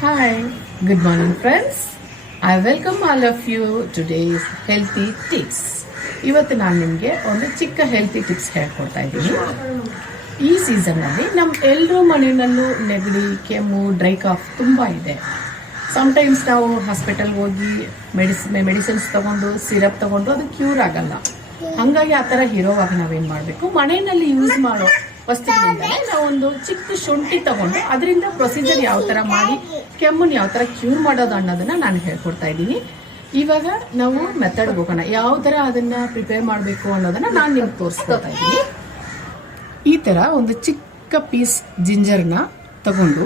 Hi, good morning friends. I welcome all of you today's healthy tips. ಇವತ್ತು ನಾನು ನಿಮಗೆ ಒಂದು ಚಿಕ್ಕ ಹೆಲ್ತಿ ಟಿಪ್ಸ್ ಹೇಳ್ಕೊಡ್ತಾ ಇದ್ದೀನಿ. ಈ ಸೀಸನ್ನಲ್ಲಿ ನಮ್ಮ ಎಲ್ಲರೂ ಮನೆಯಲ್ಲೂ ನೆಗಡಿ, ಕೆಮ್ಮು, ಡ್ರೈ ಕಾಫ್ ತುಂಬ ಇದೆ. ಸಮ್ಟೈಮ್ಸ್ ನಾವು ಹಾಸ್ಪಿಟಲ್ಗೆ ಹೋಗಿ ಮೆಡಿಸಿನ್ಸ್ ತಗೊಂಡು ಸಿರಪ್ ತಗೊಂಡು ಅದು ಕ್ಯೂರ್ ಆಗಲ್ಲ. ಹಾಗಾಗಿ ಆ ಥರ ಇರೋವಾಗ ನಾವೇನು ಮಾಡಬೇಕು, ಮನೆಯಲ್ಲಿ ಯೂಸ್ ಮಾಡೋ ವಸ್ತುಗಳಿಂದ ನಾವೊಂದು ಚಿಕ್ಕ ಶುಂಠಿ ತಗೊಂಡು ಅದರಿಂದ ಪ್ರೊಸೀಜರ್ ಯಾವ ಥರ ಮಾಡಿ ಕೆಮ್ಮನ್ನು ಯಾವ ಥರ ಕ್ಯೂರ್ ಮಾಡೋದು ಅನ್ನೋದನ್ನ ನಾನು ಹೇಳ್ಕೊಡ್ತಾ ಇದ್ದೀನಿ. ಇವಾಗ ನಾವು ಮೆಥಡ್ಗೆ ಹೋಗೋಣ. ಯಾವ ಥರ ಅದನ್ನು ಪ್ರಿಪೇರ್ ಮಾಡಬೇಕು ಅನ್ನೋದನ್ನ ನಾನು ನಿಮ್ಗೆ ತೋರಿಸ್ಕೊಡ್ತಾ ಇದ್ದೀನಿ. ಈ ಥರ ಒಂದು ಚಿಕ್ಕ ಪೀಸ್ ಜಿಂಜರ್ನ ತಗೊಂಡು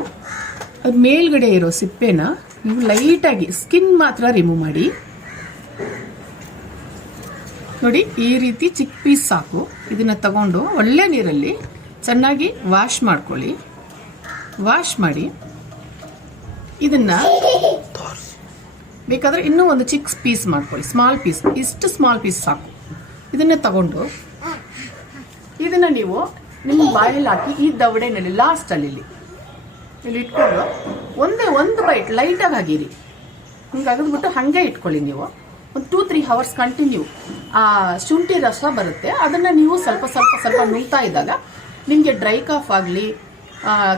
ಅದು ಮೇಲ್ಗಡೆ ಇರೋ ಸಿಪ್ಪೆನ ನೀವು ಲೈಟಾಗಿ ಸ್ಕಿನ್ ಮಾತ್ರ ರಿಮೂವ್ ಮಾಡಿ. ನೋಡಿ, ಈ ರೀತಿ ಚಿಕ್ಕ ಪೀಸ್ ಸಾಕು. ಇದನ್ನು ತಗೊಂಡು ಒಳ್ಳೆ ನೀರಲ್ಲಿ ಚೆನ್ನಾಗಿ ವಾಶ್ ಮಾಡ್ಕೊಳ್ಳಿ. ವಾಶ್ ಮಾಡಿ ಇದನ್ನ ಬೇಕಾದ್ರೆ ಇನ್ನೂ ಒಂದು ಚಿಕ್ಕ ಪೀಸ್ ಮಾಡ್ಕೊಳ್ಳಿ, ಸ್ಮಾಲ್ ಪೀಸ್. ಇಷ್ಟು ಸ್ಮಾಲ್ ಪೀಸ್ ಸಾಕು. ಇದನ್ನ ತಗೊಂಡು ಇದನ್ನ ನೀವು ನಿಮ್ಮ ಬಾಯಲ್ಲಿ ಹಾಕಿ ಈ ದವಡೆನಲ್ಲಿ ಲಾಸ್ಟಲ್ಲಿ ಇಲ್ಲಿ ಇಟ್ಕೊಂಡು ಒಂದು ಬೈಟ್ ಲೈಟಾಗಿ ಹಾಗಿರಿ. ಹಿಂಗೆ ಅಗದ್ಬಿಟ್ಟು ಹಾಗೆ ಇಟ್ಕೊಳ್ಳಿ. ನೀವು ಒಂದು 2-3 ಅವರ್ಸ್ ಕಂಟಿನ್ಯೂ ಆ ಶುಂಠಿ ರಸ ಬರುತ್ತೆ, ಅದನ್ನು ನೀವು ಸ್ವಲ್ಪ ಸ್ವಲ್ಪ ಸ್ವಲ್ಪ ನುಂಗ್ತಾ ಇದ್ದಾಗ ನಿಮಗೆ ಡ್ರೈ ಕಾಫ್ ಆಗಲಿ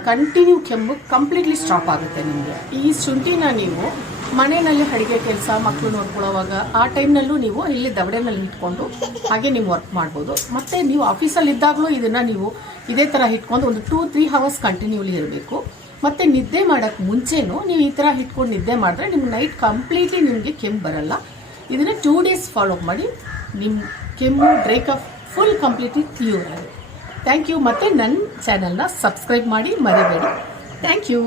ಕಂಟಿನ್ಯೂ ಕೆಮ್ಮು ಕಂಪ್ಲೀಟ್ಲಿ ಸ್ಟಾಪ್ ಆಗುತ್ತೆ. ನಿಮಗೆ ಈ ಶುಂಠಿನ ನೀವು ಮನೆಯಲ್ಲಿ ಅಡುಗೆ ಕೆಲಸ, ಮಕ್ಕಳು ನೋಡ್ಕೊಳ್ಳೋವಾಗ ಆ ಟೈಮ್ನಲ್ಲೂ ನೀವು ಇಲ್ಲಿ ದವಡೆನಲ್ಲಿ ಇಟ್ಕೊಂಡು ಹಾಗೆ ನೀವು ವರ್ಕ್ ಮಾಡ್ಬೋದು. ಮತ್ತು ನೀವು ಆಫೀಸಲ್ಲಿ ಇದ್ದಾಗಲೂ ಇದನ್ನು ನೀವು ಇದೇ ಥರ ಇಟ್ಕೊಂಡು ಒಂದು 2-3 ಅವರ್ಸ್ ಕಂಟಿನ್ಯೂಲಿ ಇರಬೇಕು. ಮತ್ತು ನಿದ್ದೆ ಮಾಡೋಕ್ಕೆ ಮುಂಚೆನೂ ನೀವು ಈ ಥರ ಇಟ್ಕೊಂಡು ನಿದ್ದೆ ಮಾಡಿದ್ರೆ ನಿಮ್ಗೆ ನೈಟ್ ಕಂಪ್ಲೀಟ್ಲಿ ನಿಮಗೆ ಕೆಮ್ಮು ಬರಲ್ಲ. ಇದನ್ನು 2 days ಫಾಲೋ ಮಾಡಿ ನಿಮ್ಮ ಕೆಮ್ಮು, dry cough full completely cure ಆಗುತ್ತೆ. Thank you. ಮತ್ತು ನನ್ನ ಚಾನಲ್ನ ಸಬ್ಸ್ಕ್ರೈಬ್ ಮಾಡಿ ಮರಿಬೇಡಿ. Thank you.